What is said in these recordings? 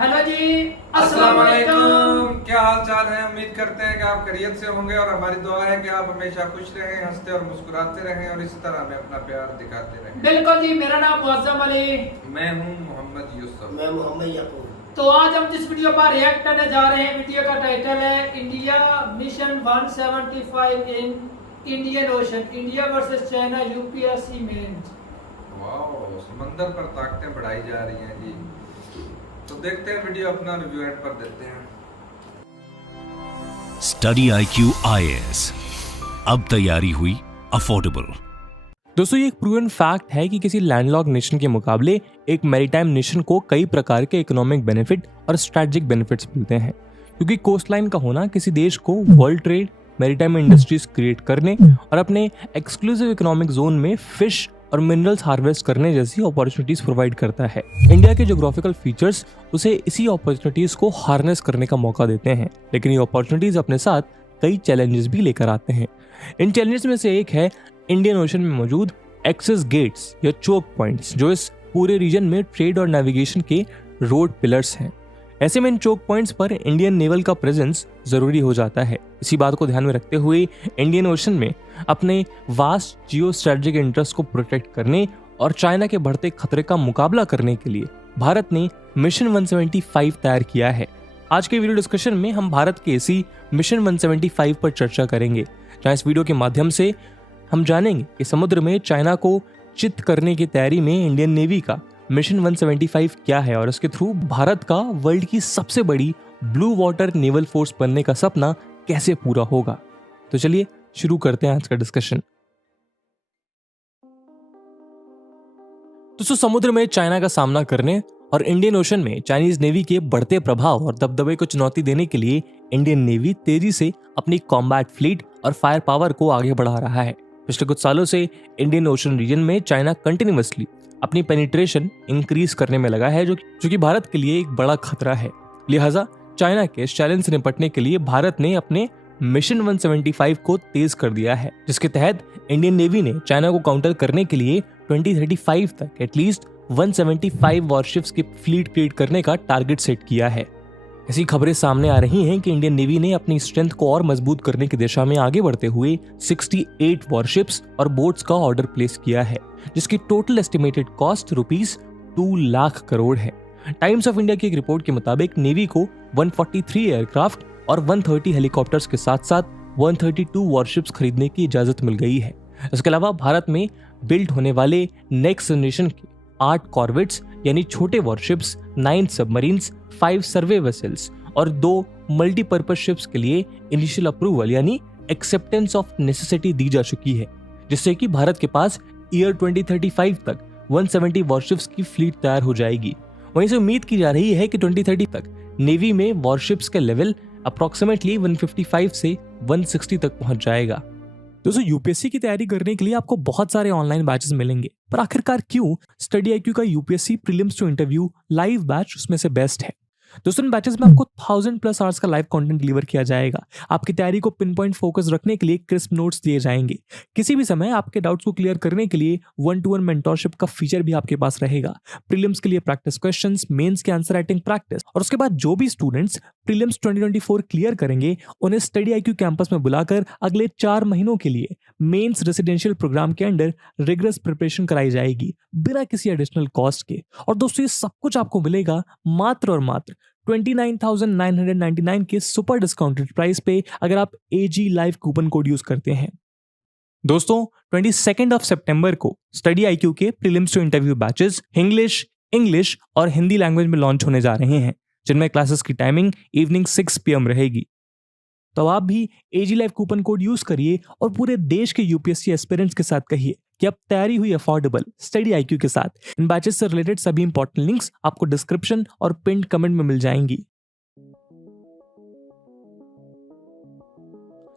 Hello जी, अस्सलाम अस्सलाम वालेकुम। वालेकुम। क्या हाल चाल है? उम्मीद करते हैं कि आप खैरियत से होंगे और हमारी दुआ है कि आप हमेशा खुश रहें, हंसते और मुस्कुराते रहें और इसी तरह हमें अपना प्यार दिखाते रहें। बिल्कुल जी, मेरा नाम मुअज्जम अली। मैं हूं मोहम्मद यूसुफ। मैं मोहम्मद याकूब। तो आज हम जिस वीडियो पर रिएक्ट करने जा रहे हैं, वीडियो का टाइटल है India mission 175 in Indian ocean, India versus China UPSC mains. वाह, समंदर पर ताकतें बढ़ाई जा रही हैं जी। तो देखते हैं वीडियो, अपना रिव्यू एंड पर देते हैं। स्टडी IQ IAS, अब तैयारी हुई अफोर्डेबल। दोस्तों, ये एक प्रूवन फैक्ट है कि किसी लैंडलॉक नेशन के मुकाबले एक मैरीटाइम नेशन को कई प्रकार के इकोनॉमिक बेनिफिट और स्ट्रेटेजिक बेनिफिट्स मिलते हैं, क्योंकि कोस्टलाइन का होना किसी देश को world trade, maritime industries create करने और अपने एक्सक्लूसिव इकोनॉमिक जोन में फिश और मिनरल्स हार्वेस्ट करने जैसी अपॉर्चुनिटीज प्रोवाइड करता है। इंडिया के ज्योग्राफिकल फीचर्स उसे इसी अपॉर्चुनिटीज को हार्नेस करने का मौका देते हैं, लेकिन ये अपॉर्चुनिटीज अपने साथ कई चैलेंजेस भी लेकर आते हैं। इन चैलेंजेस में से एक है इंडियन ओशन में मौजूद एक्सेस गेट्स या चोक पॉइंट्स, जो इस पूरे रीजन में ट्रेड और नेविगेशन के रोड पिलर्स हैं। ऐसे में इन चोक पॉइंट्स पर इंडियन नेवल का प्रेजेंस जरूरी हो जाता है। इसी बात को ध्यान में रखते हुए इंडियन ओशन में अपने वास्ट जियो स्ट्रेटेजिक इंटरेस्ट को प्रोटेक्ट करने और चाइना के बढ़ते खतरे का मुकाबला करने के लिए भारत ने मिशन 175 तैयार किया है। आज के वीडियो डिस्कशन में हम भारत के इसी मिशन 175 पर चर्चा करेंगे, जहां इस वीडियो के माध्यम से हम जानेंगे कि समुद्र में चाइना को चित करने की तैयारी में इंडियन नेवी का मिशन 175 क्या है और इसके थ्रू भारत का वर्ल्ड की सबसे बड़ी ब्लू वाटर नेवल फोर्स बनने का सपना कैसे पूरा होगा। तो चलिए शुरू करते हैं आज का डिस्कशन। दोस्तों, समुद्र में चाइना का सामना करने और इंडियन ओशन में चाइनीज नेवी के बढ़ते प्रभाव और दबदबे को चुनौती देने के लिए इंडियन नेवी तेजी से अपनी कॉम्बैट फ्लीट और फायर पावर को आगे बढ़ा रहा है। पिछले कुछ सालों से इंडियन ओशन रीजन में चाइना कंटिन्यूअसली अपनी पेनिट्रेशन इंक्रीज करने में लगा है, जो कि भारत के लिए एक बड़ा खतरा है। लिहाजा चाइना के इस चैलेंज से निपटने के लिए भारत ने अपने मिशन 175 को तेज कर दिया है, जिसके तहत इंडियन नेवी ने चाइना को काउंटर करने के लिए 2035 तक एटलीस्ट 175 वॉरशिप्स की फ्लीट क्रिएट करने का टारगेट सेट किया है। ऐसी खबरें सामने आ रही हैं कि इंडियन नेवी ने अपनी स्ट्रेंथ को और मजबूत करने की दिशा में आगे बढ़ते हुए 68 वॉरशिप्स और बोट्स का ऑर्डर प्लेस किया है, जिसकी total estimated cost ₹2 lakh crore है। टाइम्स ऑफ इंडिया की एक रिपोर्ट के मुताबिक नेवी को 143 एयरक्राफ्ट और 130 हेलीकॉप्टर्स के साथ साथ 132 वॉरशिप्स खरीदने की इजाजत मिल गई है। इसके अलावा भारत में बिल्ड होने वाले नेक्स्ट जनरेशन के 8 कॉर्वेट्स यानी छोटे वॉरशिप्स, 9 सबमरीन्स, 5 सर्वे वेसल्स और 2 मल्टीपर्पज शिप्स के लिए इनिशियल अप्रूवल यानी एक्सेप्टेंस ऑफ नेसेसिटी दी जा चुकी है, जिससे कि भारत के पास ईयर 2035 तक 170 वॉरशिप्स की फ्लीट तैयार हो जाएगी। वहीं से उम्मीद की जा रही है कि 2030 तक नेवी में वॉरशिप्स के लेवल अप्रोक्सीमेटली 155 से 160 तक पहुंच जाएगा। दोस्तों, यूपीएससी की तैयारी करने के लिए आपको बहुत सारे ऑनलाइन बैचेस मिलेंगे, पर आखिरकार क्यों स्टडी IQ का UPSC prelims to interview live batch उसमें से बेस्ट है? दोस्तों, इन बैचेस में आपको 1000+ आवर्स का लाइव कंटेंट डिलीवर किया जाएगा। आपकी तैयारी को पिन पॉइंट फोकस रखने के लिए क्रिस्प नोट्स दिए जाएंगे। किसी भी समय आपके डाउट्स को क्लियर करने के लिए 1-to-1 मेंटोरशिप का फीचर भी आपके पास रहेगा। प्रीलिम्स के लिए प्रैक्टिस क्वेश्चंस, मेंस के आंसर राइटिंग प्रैक्टिस और उसके बाद जो भी स्टूडेंट्स प्रीलिम्स 2024 क्लियर करेंगे उन्हें स्टडी IQ कैंपस में बुलाकर अगले 4 महीनों के लिए मेंस रेसिडेंशियल प्रोग्राम के अंडर रिगरस प्रिपरेशन कराई जाएगी बिना किसी एडिशनल कॉस्ट के। और दोस्तों, ये सब कुछ आपको मिलेगा मात्र और मात्र 29,999 के सुपर डिस्काउंटेड प्राइस पे, अगर आप AG live coupon code use करते हैं। दोस्तों, 22 सितंबर को स्टडी IQ के prelims to interview batches English और हिंदी लैंग्वेज में लॉन्च होने जा रहे हैं, जिनमें क्लासेस की टाइमिंग इवनिंग 6 PM रहेगी। तो आप भी AG live coupon code use करिए और पूरे देश के यूपीएससी एस्पिरेंट्स के साथ कहिए कि अब तैयारी हुई अफोर्डेबल स्टडी IQ के साथ। इन बैचेस से रिलेटेड सभी इंपॉर्टेंट लिंक्स आपको डिस्क्रिप्शन और पिन्ड कमेंट में मिल जाएंगी।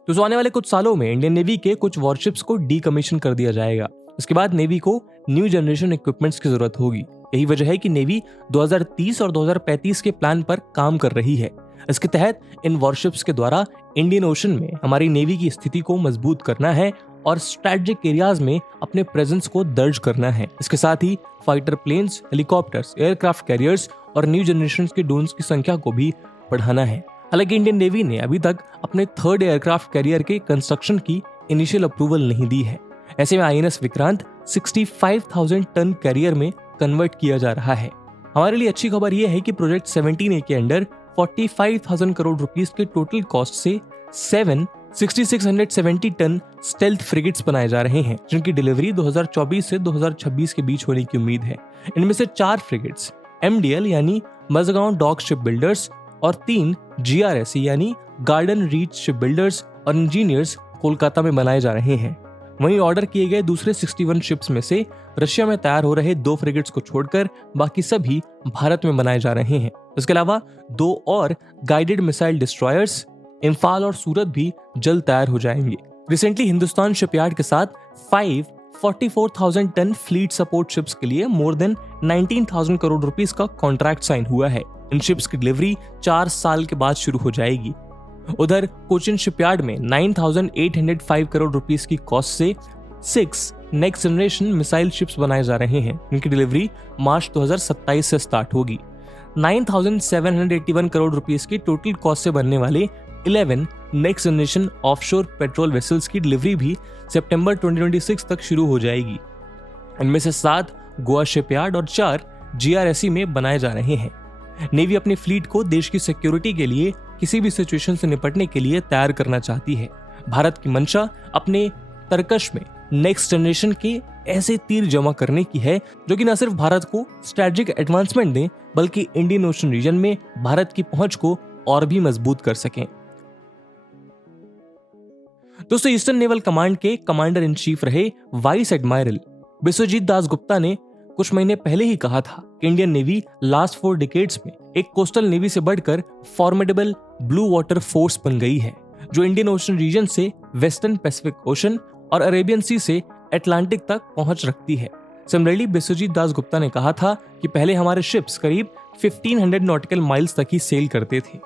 तो आने वाले कुछ सालों में इंडियन नेवी के कुछ वॉरशिप्स को डीकमीशन कर दिया जाएगा। इसके बाद नेवी को न्यू जनरेशन इक्विपमेंट्स की जरूरत होगी। यही वजह है कि नेवी 2030 और 2035 के प्लान पर काम कर रही है। इसके तहत इन वॉरशिप्स के द्वारा इंडियन ओशन में हमारी नेवी की स्थिति को मजबूत करना है और स्ट्रेटेजिक एरियाज में अपने प्रेजेंस को दर्ज करना है। इसके साथ ही fighter planes, helicopters, aircraft carriers और न्यू जनरेशन के ड्रोन्स की संख्या को भी बढ़ाना है। हालांकि इंडियन नेवी ने अभी तक अपने थर्ड एयरक्राफ्ट कैरियर के कंस्ट्रक्शन की इनिशियल अप्रूवल नहीं दी है। ऐसे में INS विक्रांत 65,000 टन कैरियर में कन्वर्ट किया जा रहा है। हमारे लिए अच्छी खबर यह है कि प्रोजेक्ट 17A के अंडर 45,000 करोड़ रुपीस के टोटल कॉस्ट से 7 6670 टन स्टेल्थ फ्रिगेट्स बनाए जा रहे हैं, जिनकी डिलीवरी 2024 से 2026 के बीच होने की उम्मीद है। इनमें से 4 फ्रिगेट्स MDL यानी मज़गांव डॉक शिप बिल्डर्स और 3 GRSE यानी गार्डन रीच शिप बिल्डर्स और इंजीनियर्स कोलकाता में बनाए जा रहे हैं। वहीं ऑर्डर किए गए दूसरे 61 शिप्स में से रशिया में तैयार हो रहे 2 फ्रिगेट्स को छोड़कर बाकी सभी भारत में बनाए जा रहे हैं। इसके अलावा 2 और गाइडेड मिसाइल डिस्ट्रॉयर्स इम्फाल और सूरत भी जल्द तैयार हो जाएंगे। रिसेंटली हिंदुस्तान शिपयार्ड के साथ 5 44,000 टन फ्लीट सपोर्ट शिप्स के लिए मोर देन 19,000 करोड़ रुपीस का कॉन्ट्रैक्ट साइन हुआ है। इन शिप्स की डिलीवरी 4 साल के बाद शुरू हो जाएगी। उधर कोचिन शिपयार्ड में 9,805 करोड़ रुपीस की कॉस्ट से 6 नेक्स्ट जनरेशन मिसाइल शिप्स बनाए जा रहे हैं। इनकी डिलीवरी मार्च 2027 से स्टार्ट होगी। 9,781 करोड़ रुपीस की टोटल कॉस्ट से बनने वाले 11 next generation offshore patrol vessels की डिलीवरी भी सितंबर 2026 तक शुरू हो जाएगी। इनमें से 7 गोवा शिपयार्ड और 4 GRSE में बनाए जा रहे हैं। नेवी अपनी फ्लीट को देश की सिक्योरिटी के लिए किसी भी सिचुएशन से निपटने के लिए तैयार करना चाहती है। भारत की मंशा अपने तरकश में नेक्स्ट जनरेशन के ऐसे तीर जमा करने की है जो कि न सिर्फ भारत को स्ट्रेटेजिक एडवांसमेंट दें बल्कि इंडियन ओशन रीजन में भारत की पहुंच को और भी मजबूत कर सकें। दोस्तों, ईस्टर्न नेवल कमांड के कमांडर इन चीफ रहे वाइस एडमायरल बिस्वजीत दास गुप्ता ने कुछ महीने पहले ही कहा था कि इंडियन नेवी लास्ट 4 डिकेड्स में एक कोस्टल नेवी से बढ़कर फॉर्मिडेबल ब्लू वाटर फोर्स बन गई है, जो इंडियन ओशन रीजन से वेस्टर्न पैसिफिक ओशन और अरेबियन सी से अटलांटिक तक पहुंच रखती है। सिमिलरली बिस्वजीत दास गुप्ता ने कहा था कि पहले हमारे शिप्स करीब 1500 नॉटिकल माइल्स तक ही सेल करते थे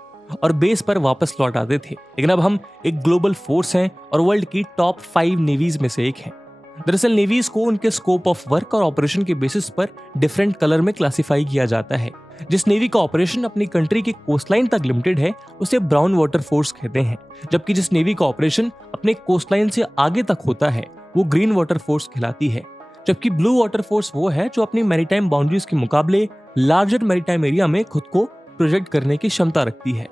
और बेस पर वापस लौट आते थे, लेकिन अब हम एक ग्लोबल फोर्स हैं और वर्ल्ड की टॉप 5 नेवीज में से एक हैं। दरअसल नेवीज को उनके स्कोप ऑफ वर्क और ऑपरेशन के बेसिस पर डिफरेंट कलर में क्लासिफाई किया जाता है। जिस नेवी का ऑपरेशन अपनी कंट्री के कोस्टलाइन तक लिमिटेड है उसे ब्राउन वाटर फोर्स कहते हैं, जबकि जिस नेवी का ऑपरेशन अपने कोस्टलाइन से आगे तक होता है वो ग्रीन वाटर फोर्स कहलाती है। जबकि ब्लू वाटर फोर्स वो है जो अपनी मैरीटाइम बाउंड्रीज के मुकाबले लार्जर मैरीटाइम एरिया में खुद को प्रोजेक्ट करने की क्षमता रखती है।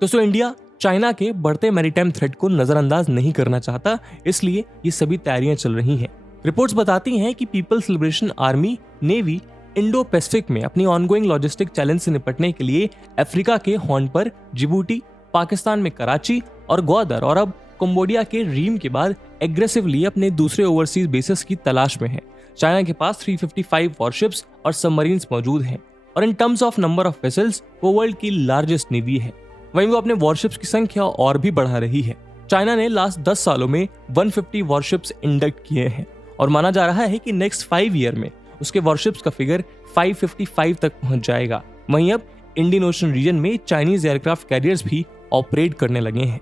दोस्तों, इंडिया चाइना के बढ़ते मैरीटाइम थ्रेट को नजरअंदाज नहीं करना चाहता, इसलिए ये सभी तैयारियां चल रही हैं। रिपोर्ट्स बताती हैं कि People's Liberation Army Navy Indo Pacific में अपनी ऑनगोइंग लॉजिस्टिक चैलेंज से निपटने के लिए अफ्रीका के हॉर्न पर जिबूटी, पाकिस्तान में कराची और ग्वादर और अब कंबोडिया के रीम के बाद एग्रेसिवली अपने दूसरे ओवरसीज बेसिस की तलाश में है। चाइना के पास 355 वॉरशिप्स और सबमरीन्स मौजूद हैं और in terms of number of vessels वो वर्ल्ड की लार्जेस्ट नेवी है। वहीं वो अपने वॉरशिप्स की संख्या और भी बढ़ा रही है। चाइना ने लास्ट 10 सालों में 150 वॉरशिप्स इंडक्ट किए हैं और माना जा रहा है कि नेक्स्ट 5 ईयर में उसके वॉरशिप्स का फिगर 555 तक पहुंच जाएगा। वहीं अब इंडियन ओशन रीजन में चाइनीज एयरक्राफ्ट कैरियर्स भी ऑपरेट करने लगे हैं।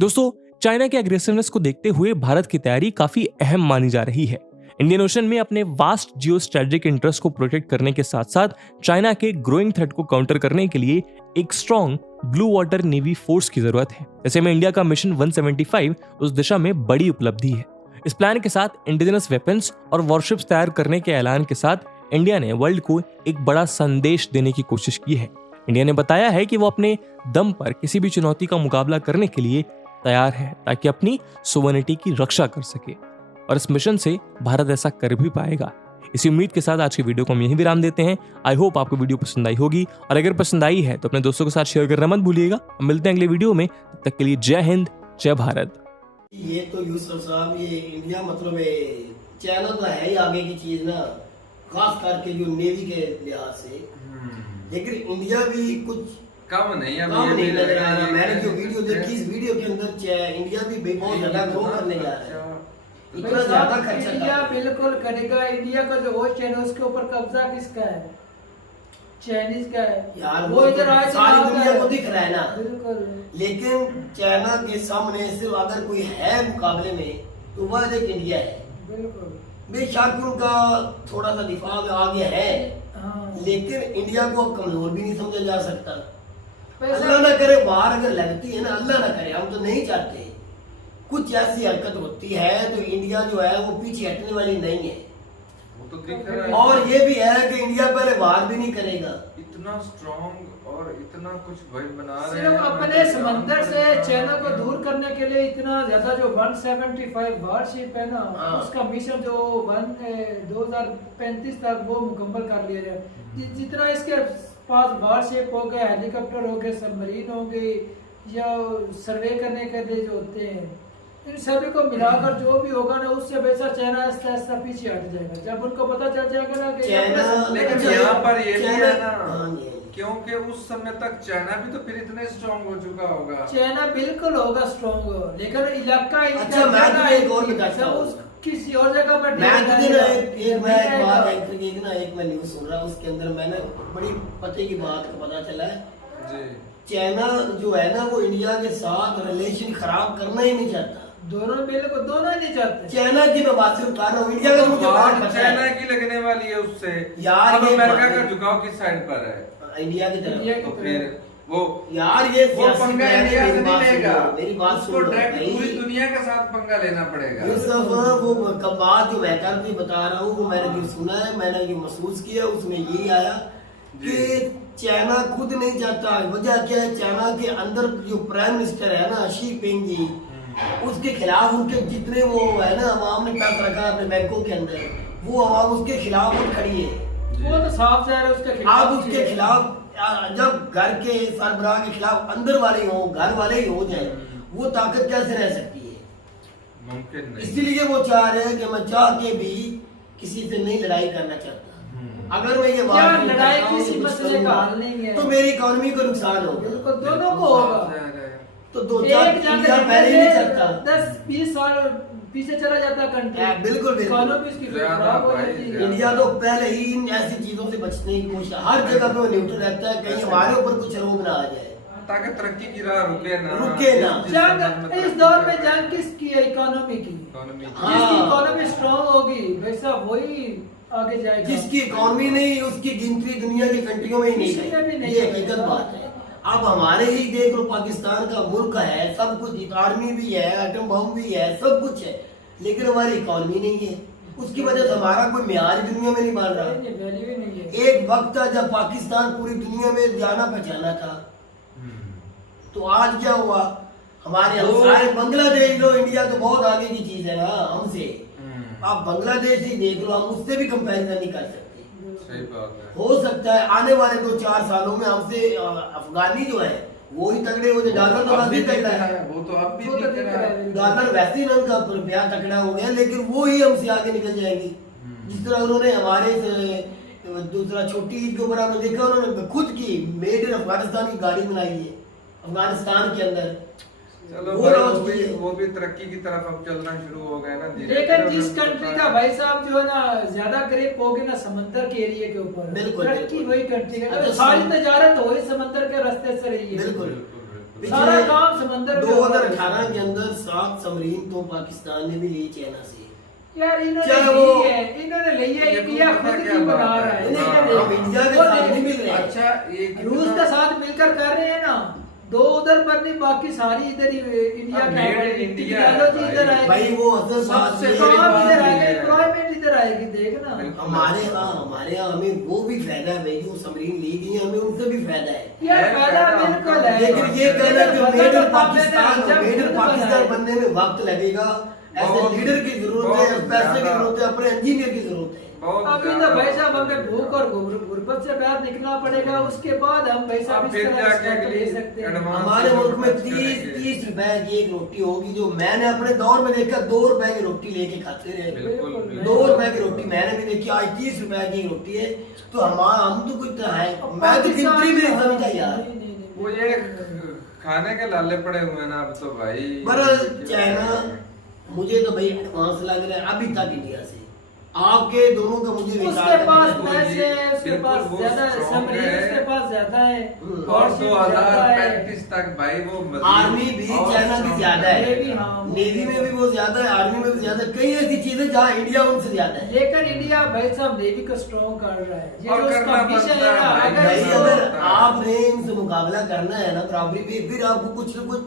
दोस्तों, चाइना के एग्रेसिवनेस को देखते हुए भारत की तैयारी काफी अहम मानी जा रही है। इंडियन ओशन में अपने वास्ट जियो स्ट्रेटेजिक इंटरेस्ट को प्रोटेक्ट करने के साथ साथ चाइना के ग्रोइंग थ्रेट को काउंटर करने के लिए एक strong blue water navy force की जरूरत है। ऐसे में इंडिया का मिशन 175 उस दिशा में बड़ी उपलब्धि है। इस प्लान के साथ इंडिजिनस वेपन्स और वॉरशिप्स तैयार करने के ऐलान के साथ इंडिया ने वर्ल्ड को एक बड़ा संदेश देने की कोशिश की है। इंडिया ने बताया है कि वो अपने दम पर किसी भी चुनौती का मुकाबला करने के लिए तैयार है ताकि अपनी सोवरेनिटी की रक्षा कर सके, और इस मिशन से भारत ऐसा कर भी पाएगा। इसी उम्मीद के साथ आज की वीडियो को हम यहीं विराम देते हैं। आई होप आपको वीडियो पसंद आई होगी, और अगर पसंद आई है तो अपने दोस्तों के साथ शेयर करना मत भूलिएगा। मिलते हैं अगले वीडियो में, तब तक के लिए जय हिंद, जय भारत। ये तो यूसुफ साहब, ये इंडिया मतलब चाइना तो है ही आगे की चीज ना, खास करके जो नेवी के लिहाज से, लेकिन इंडिया भी कुछ कम नहीं है। कम नहीं लग रहा है। मैंने जो वीडियो देखी, इस वीडियो के अंदर इंडिया भी बहुत ज्यादा ग्रो करने जा रहा है। इतना ज्यादा खर्चा इंडिया बिल्कुल करेगा। इंडिया का जो होस्ट है उसके ऊपर कब्जा किसका है? चाइनीज का है यार। वो इधर आए सारी दुनिया को दिख रहा है ना। बिल्कुल। लेकिन चाइना के सामने सिर्फ अगर कोई है मुकाबले में तो वह एक इंडिया है। बिल्कुल। बेशक उनका थोड़ा सा दिफा आगे है, हाँ। लेकिन इंडिया को अब कमजोर भी नहीं समझा जा सकता। पैसा- अल्लाह ना करे बाहर अगर लगती है ना, अल्लाह ना करे, हम तो नहीं चाहते, कुछ ऐसी हरकत होती है तो इंडिया जो है वो पीछे हटने वाली नहीं है। वो तो दिख रहा है। और ये भी है कि इंडिया पहले वार भी नहीं करेगा। इतना स्ट्रॉन्ग और इतना कुछ भाई बना रहे सिर्फ हैं। अपने समंदर से चाइना को दूर करने के लिए इतना ज्यादा जो 175 वारशिप है ना, हाँ। उसका मिशन जो 2035 तक वो मुकम्मल कर लिया जाए। जितना इसके पास वारशिप हो गए, हेलीकॉप्टर हो गए, सबमरीन हो गई, या सर्वे करने के लिए जो होते हैं, इन सभी को मिलाकर जो भी होगा ना, उससे वैसा चाइना आस्ता आस्ता पीछे हट जाएगा। जब उनको पता चल जाएगा ना कि चाइना लेकिन यहाँ पर ये भी है ना, हाँ जी। क्योंकि उस समय तक चाइना भी तो फिर इतने स्ट्रॉन्ग हो चुका होगा। चाइना बिल्कुल होगा स्ट्रॉन्ग, लेकिन इलाका अच्छा, मैं तुझे एक और बताता हूँ। किसी और जगह पर मैं तुझे ना एक बात है। एंकर की ना, एक मैं न्यूज सुन रहा, उसके अंदर मैंने बड़ी पते की बात का पता चला है। जी चाइना जो है ना वो इंडिया के साथ रिलेशन खराब करना ही नहीं चाहता। दोनों बिल्कुल दोनों नहीं चाहते। चाइना की मैं बात सिर्फ कर रहा हूँ, इंडिया का मुझे बात पता चाइना है। की लगने वाली है उससे। यार अब ये अमेरिका बात का है। झुकाव किस साइड पर है? इंडिया की इंडिया तरफ। की तो फिर वो यार ये वो सियासी पंगा प्लान है, इंडिया से मेरी नहीं बात लेगा। सुनो, मेरी बात उसको सुनो डायरेक्ट भाई। पूरी दुनिया के साथ पंगा लेना पड़ेगा। ये सब वो बात जो मैं करके बता रहा हूँ, वो मैंने जो सुना है, मैंने जो महसूस किया, उसमें यही आया कि चाइना खुद नहीं चाहता। वजह क्या है, चाइना के अंदर जो प्राइम मिनिस्टर है ना शी पिंग जी, उसके खिलाफ उनके जितने वो है ना, आवाम ने पैसा रखा अपने बैंकों के अंदर, वो आवाम उसके खिलाफ उठ खड़ी है। वो तो साफ जाहिर है उसके खिलाफ। आप उसके खिलाफ जब घर के सरबराह के खिलाफ अंदर वाले हो, घर वाले ही हो जाए, वो ताकत कैसे रह सकती है? मुमकिन नहीं। इसीलिए वो चाह रहे हैं कि मैं चाह के भी किसी से नहीं लड़ाई करना चाहता। अगर मैं ये बात यार, नहीं लड़ाई करता हूं, किसी कुछ मसले का करूंगा, हल नहीं है। तो मेरी इकोनॉमी को नुकसान होगा। बिल्कुल दोनों को होगा। तो दो चार एक जंग इंडिया पहले ही नहीं चाहता। 10-20 साल पीछे चला जाता कंट्री। हाँ, बिल्कुल, बिल्कुल। इकोनॉमी इसकी ज्यादा खराब हो भाई, जाती है। ज्यादा। इंडिया तो पहले ही इन ऐसी चीजों से बचने की कोशिश, हर जगह पे वो न्यूट्रल रहता है, कहीं हमारे ऊपर कुछ रोग ना आ जाए। ताकि तरक्की की राह रुके ना। रुके ना। जंग इस दौर में जंग किसकी है? इकोनॉमी की। इकोनॉमी की। हाँ। जिसकी इकोनॉमी स्ट्रांग होगी वैसा वही आगे जाएगा। जिसकी इकोनॉमी नहीं, उसकी गिनती दुनिया की कंट्रियों में ही नहीं किसी में भी है। नहीं ये है। हकीकत बात है। अब हमारे ही देख लो, पाकिस्तान का मुल्क है, सब कुछ, आर्मी भी है, एटम बम भी है, सब कुछ है, लेकिन हमारी इकोनॉमी नहीं है। उसकी वजह से हमारा कोई म्यार दुनिया में नहीं बन रहा। वैल्यू ही नहीं है। एक वक्त था जब पाकिस्तान पूरी दुनिया में जाना पहचाना था, तो आज क्या हुआ? हमारे हमसाए बांग्लादेश लो, इंडिया तो बहुत आगे की चीज है ना हमसे। आप बांग्लादेश ही देख लो, हम उससे भी कंपैरिजन नहीं कर सकते। सही बात है। हो सकता है आने वाले 2-4 सालों में हमसे अफगानी जो है वो ही तगड़े हो जाए। डॉलर तो अब भी वैसे ही तगड़ा दिख रहा है, है, वो तो अब भी वो तो दिख दिख रहा रहा है। है। डॉलर वैसे ही ना उनका रुपया तगड़ा हो गया, लेकिन वो ही हमसे आगे निकल जाएगी। जिस तरह उन्होंने हमारे दूसरा छोटी ईद के ऊपर आपने देखा, उन्होंने खुद की मेड इन अफगानिस्तान की गाड़ी बनाई है अफगानिस्तान के अंदर। चलो वो भाई, रोज वो भी तरक्की की तरफ अब चलना शुरू हो गए ना धीरे लेकिन धीरे। जिस कंट्री का भाई साहब जो है ना ज्यादा ग्रिप होगी ना समंदर के एरिया के ऊपर, बिल्कुल, तरक्की बिल्कुल। वही कंट्री का। अच्छा, सारी सम- तजारत वही समंदर के रास्ते से रही है। बिल्कुल। बिल्कुल। सारा पिछले काम समंदर पे 2018 के अंदर 7 सबमरीन तो पाकिस्तान ने भी ली चाइना से। यार इन्होंने चलो ली वो- है, इन्होंने ली है, ये इंडिया पता खुद क्या की बात बना है? रहा है। नहीं, नहीं, हम इंडिया के वो साथ नहीं- नहीं मिल रहे हैं। अच्छा, ये रूस के साथ मिलकर कर रहे हैं ना, दो उधर पर नहीं, बाकी सारी इधर ही इंडिया अब का made in India है टेक्नोलॉजी इधर आएगी। भाई वो असल बात सबसे ये बड़ी है, काम इधर बात आएगा, ये है। एम्प्लॉयमेंट इधर आएगी, देखना। बिल्कुल। हमारे यहाँ हमें वो भी फायदा है भाई, जो सबमरीन ली गई है, हमें उनसे भी फायदा है। यार है फायदा फायदा बिल्कुल हमको। है। लेकिन ये कहना कि अगर मेड इन तो पाकिस्तान, जब मेड इन खुद पाकिस्तान बनाए। बनने में वक्त लगेगा। ऐसे बहुत- लीडर की जरूरत है, बहुत पैसे की ज्यादा। जरूरत है, अपने इंजीनियर की जरूरत है। बहुत अभी तो ज्यादा। भाई साहब हमें भूख और गुर्बत से बाहर निकलना पड़ेगा, उसके बाद हम भाई साहब अब इस फिर तरह जाके स्टेप अगली ले सकते हैं। advance- हमारे मुल्क में खर्च करेंगे। 30 रुपए की एक रोटी होगी, जो मैंने अपने दौर में देखा 2 रुपए की रोटी लेके खाते रहे। बिल्कुल, बिल्कुल। 2 रुपए की रोटी मैंने भी देखी, आज 30 रुपए की रोटी है। तो हम तो कुछ है, मैं तो गिनती भी नहीं समझा यार। नहीं, नहीं, नहीं। वो ये खाने के लाले पड़े हुए हैं ना अब तो भाई। पर चाइना मुझे तो भाई एडवांस लग रहा है अभी तक इंडिया से। आपके दोनों का मुझे विचार उसके पास करना है। पैसे, उसके उसके बिल्कुल पास वो ज्यादा strong सबमरीन है। उसके पास ज्यादा है और warship ज्यादा है। 2035 तक भाई वो मजीद आर्मी भी और चाइना की strong ज्यादा है, नेवी, हाँ, नेवी में भी वो ज्यादा है, आर्मी में भी ज्यादा है। कई ऐसी चीजें जहाँ इंडिया उनसे ज्यादा है। लेकिन इंडिया भाई साहब नेवी को स्ट्रॉन्ग कर रहा है, ये और जो उसका करना मिशन पड़ता है ना, है भाई, अगर भाई इसको- अगर इसको आपने इनसे मुकाबला करना है ना बराबरी पे, फिर आपको कुछ न कुछ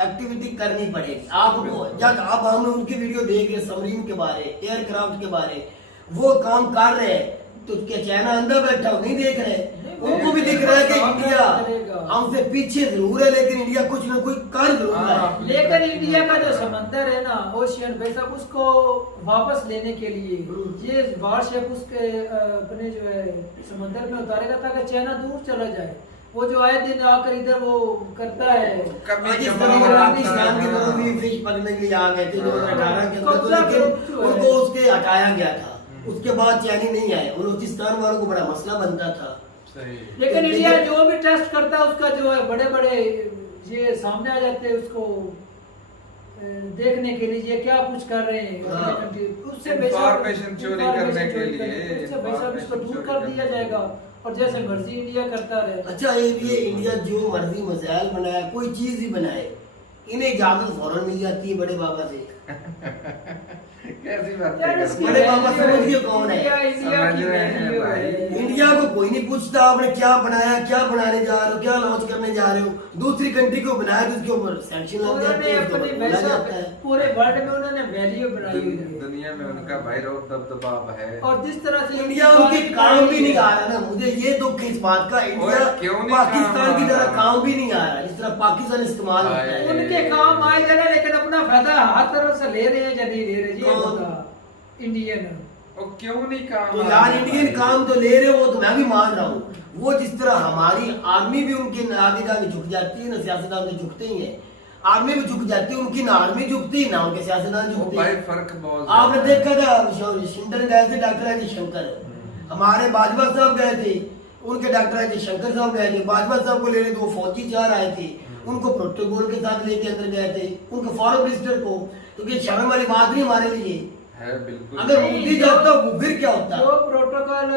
एक्टिविटी करनी पड़ेगी आपको। जब आप हम उनकी वीडियो देख रहे सबमरीन के बारे, एयरक्राफ्ट के बारे, वो काम कर रहे हैं, तो क्या चाइना अंदर बैठा हो नहीं देख रहे? उनको भी दिख रहा है कि इंडिया हमसे पीछे जरूर है, लेकिन इंडिया कुछ ना कुछ कर जरूर रहा है। लेकिन इंडिया का जो समंदर है ना, ओशियन भाई साहब, उसको वापस लेने के लिए ये वारशिप उसके अपने जो है समंदर में उतारेगा ताकि चाइना दूर चला जाए। वो जो आए दिन आकर इधर वो करता है कभी जिस कभी तरह वो आता पाकिस्तान की है। तरफ भी फिश पकड़ने के लिए आ गए थे 2018 के अंदर, तो कब्जा लेकिन जो है। उनको उसके हटाया गया था। उसके बाद चाइनी नहीं आए, बलूचिस्तान वालों को बड़ा मसला बनता था। सही। लेकिन इंडिया जो भी टेस्ट करता है उसका जो है बड़े बड़े ये सामने आ जाते हैं उसको देखने के लिए ये क्या कुछ कर रहे हैं हाँ। उससे बेशक Information चोरी करने के लिए, उससे बेशक इसको दूर information कर चोरी दिया करने जाएगा और जैसे मर्जी इंडिया करता रहे। अच्छा ये इंडिया जो मर्जी मिसाइल बनाए, कोई चीज ही बनाए, इन्हें इजाजत फौरन मिल जाती है बड़े बाबा से। कैसी बात यार कर इसकी बड़े बाबा value समझिए है, कौन है? इंडिया की समझ रहे हैं value भाई। है। इंडिया को कोई नहीं पूछता आपने क्या बनाया, क्या बनाने जा रहे हो, क्या लॉन्च करने जा रहे हो। दूसरी कंट्री को बनाया तो उसके ऊपर सैंक्शन लग जाते उन्होंने हैं, उसके अपनी ऊपर बोला वैसा जाता है। पूरे वर्ल्ड में उन्होंने वैल्यू बनाई हुई है। दुनिया में उनका भाई रोक दबदबा है। और जिस तरह से इंडिया उनके काम भी नहीं आ रहा ना, मुझे ये दुख है इस बात का। इंडिया क्यों नहीं पाकिस्तान काम की आ तरह रहा? काम भी नहीं आ रहा जिस तरह पाकिस्तान इस्तेमाल होता है। उनके काम आए जा रहे लेकिन अपना फायदा हर तरफ से ले रहे हैं या नहीं ले रहे ये कौन? बता इंडियन। वो क्यों नहीं काम तो आ यार रहा इंडियन भाई? काम तो ले रहे हो, वो तो मैं भी मान रहा हूँ। वो जिस तरह हमारी आर्मी भी उनके आगे जाके झुक जाती है ना, सियासतदान तो झुकते ही है, आर्मी भी झुक जाती है उनकी, ना आर्मी झुकती ना उनके सियासतदान वो झुकते भाई हैं। फर्क बहुत आपने ज्यादा है। देखा था वाशिंगटन गए थे डॉक्टर एच शंकर, हमारे बाजवा साहब गए थे, उनके डॉक्टर एच शंकर साहब गए थे, बाजवा साहब को लेने दो फौजी चार आए थे, उनको प्रोटोकॉल के साथ लेके अंदर गए थे, उनको फॉरेन मिनिस्टर को, तो ये शर्म वाली बात नहीं हमारे लिए। है बिल्कुल। अगर मोदी जाता वो फिर क्या होता? जो प्रोटोकॉल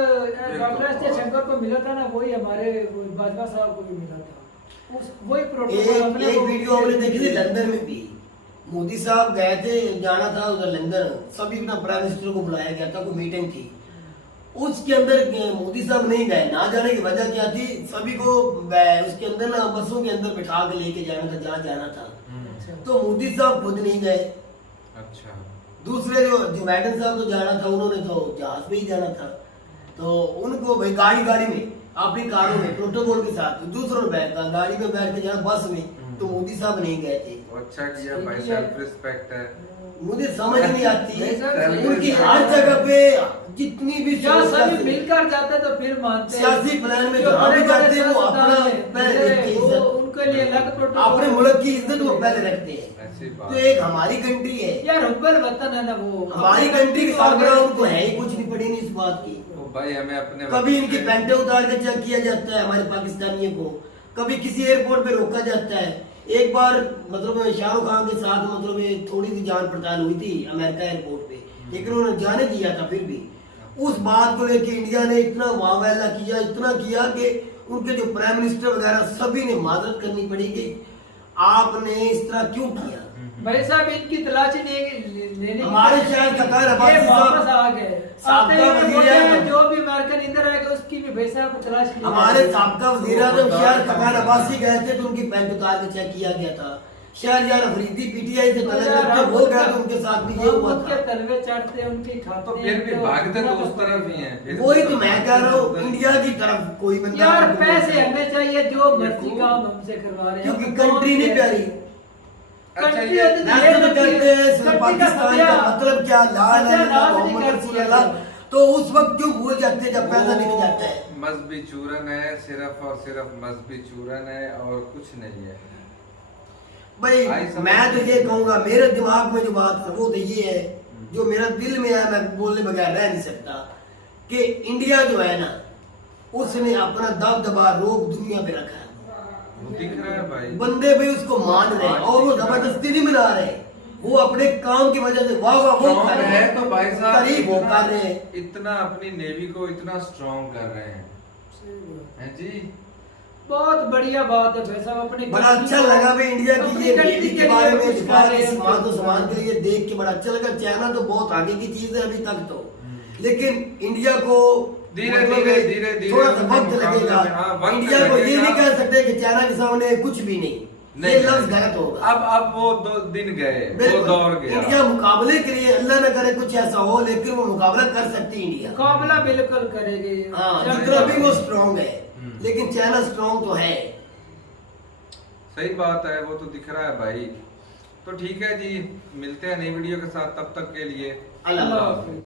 डॉक्टर एस जयशंकर को मिला था ना, वही हमारे बाजवा साहब को भी मिला था। वही प्रोटोकॉल हमने एक वो- वीडियो हमने देखी थी लंदन में भी, मोदी साहब गए थे, जाना था उधर लंदन, सभी अपना प्राइम मिनिस्टर को बुलाया गया था, कोई मीटिंग थी, उसके अंदर मोदी साहब नहीं गए। ना जाने की वजह क्या थी? सभी को उसके अंदर ना बसों के अंदर बिठा के लेके जाना था जहाँ जाना था, तो मोदी साहब खुद नहीं गए। अच्छा। दूसरे जो मैडम साहब तो जाना था, उन्होंने तो जहाज पे ही जाना था, तो उनको भाई गाड़ी में अपनी कारों में प्रोटोकॉल के साथ, दूसरों ने गाड़ी में बैठ के जाना बस में, तो मोदी साहब नहीं गए थे। वो अच्छा किया भाई, सेल्फ रिस्पेक्ट है। मुझे समझ नहीं आती नहीं सर, उनकी हर जगह पे जितनी भी जहाँ सभी सियासी- मिलकर जाते तो फिर मानते हैं। सियासी प्लान में जो जहाँ भी बड़े-बड़े जाते हैं वो सियासतदान अपना हैं, पहले देखते हैं वो इज्जत, उनके लिए अलग प्रोटोकॉल। अपने मुल्क की इज्जत वो पहले रखते हैं। ऐसी तो बात। एक हमारी कंट्री है, यार हुब्बल वतन है ना वो, हमारी कंट्री की सरबराह उनको है ही कुछ नहीं पड़ी नहीं इस बात की। वो भाई हमें अपने कभी इनकी पैंटें उतार के चेक किया जाता है हमारे पाकिस्तानियों को, कभी किसी एयरपोर्ट पे रोका जाता है। एक बार मतलब शाहरुख खान के साथ मतलब एक थोड़ी सी जान पड़ताल हुई थी अमेरिका एयरपोर्ट पे, लेकिन उन्होंने जाने दिया था। फिर भी उस बात को लेके इंडिया ने इतना वाहवाला किया, इतना किया कि उनके जो प्राइम मिनिस्टर वगैरह सभी ने माजरत करनी पड़ी कि आपने इस तरह क्यों किया। भाई साहब इनकी तलाशी लेने हमारे शहर का कार अब्बासी ये साहब- वापस आ गए। साहब आते का ही वजीर बोलते हैं, आज़म। जो भी अमेरिकन इधर आएगा उसकी भी भाई साहब तलाश की हमारे साबका वजीर आजम शहर खकान अब्बासी गए थे तो उनकी पैंट उतार के चेक किया गया था। शहरयार अफरीदी पीटीआई से तलब रखते वो गए तो उनके साथ भी ये हुआ उनके था। तलवे चढ़ते उनके खाते तो फिर भी भागते तो उस तरफ ही हैं। फिर वही भी तो मैं कह रहा हूँ, इंडिया की तरफ कोई बंदा यार पैसे हमें चाहिए, जो मर्जी काम हमसे करवा रहे हैं, क्योंकि हम कंट्री नहीं प्यारी। अच्छा, कंट्री ये होती तो नेशनल ये करते कंट्री- हैं कंट्री पाकिस्तान का मतलब क्या, ला इलाहा इल्लल्लाह सत्यानाश नहीं मोहम्मद कर रसूलुल्लाह, दिया। तो उस वक्त क्यों भूल जाते हैं जब पैसा निकल जाता है। मजहबी चूरन है, सिर्फ और सिर्फ मजहबी चूरन है और कुछ नहीं है। भाई आई समझ मैं तो ये कहूंगा, मेरे दिमाग में जो बात है वो तो ये है, जो मेरा दिल में है, मैं बोलने बगैर रह नहीं सकता कि इंडिया जो है ना, उसने अपना दबदबा रोक दुनिया पे रखा है। वो दिख रहा है भाई। बंदे भी उसको मान रहे हैं और वो जबरदस्ती नहीं मिला रहे। वो अपने काम की वजह से वाह वाह वो स्ट्रॉन्ग कर रहे है हैं, तो भाई साहब तारीफ वो कर रहे हैं। इतना अपनी नेवी को इतना स्ट्रॉन्ग कर रहे हैं हैं जी। बहुत बढ़िया बात है भाई साहब। अपनी बड़ा अच्छा लगा भाई इंडिया की अपनी ये कंट्री नेवी के के बारे लिए में कुछ दिखा कर रहे रहे हैं। सामान तो सामान के लिए देख के बड़ा अच्छा लगा। चाइना तो बहुत आगे की चीज है अभी तक तो, लेकिन इंडिया को धीरे मतलब धीरे धीरे धीरे थोड़ा सा उनके वक्त मुकाबले लगेगा। में, हाँ, वक्त इंडिया को ये लगेगा। नहीं कह सकते कि चाइना के सामने कुछ भी नहीं, ये लफ्ज गलत होगा। अब वो 2 दिन गए, वो बिल्कुल। दौर गया। इंडिया मुकाबले के लिए अल्लाह न करे कुछ ऐसा हो, लेकिन वो मुकाबला कर सकती है इंडिया। मुकाबला बिल्कुल करेगी। हाँ, जब जितना तक- भी वो स्ट्रॉन्ग है, लेकिन चाइना स्ट्रॉन्ग तो है। सही बात है, वो तो दिख रहा है भाई। तो ठीक है जी, मिलते हैं नई वीडियो के साथ, तब तक के लिए अल्लाह अल्लाह हाफ़िज़। हाफ़िज़।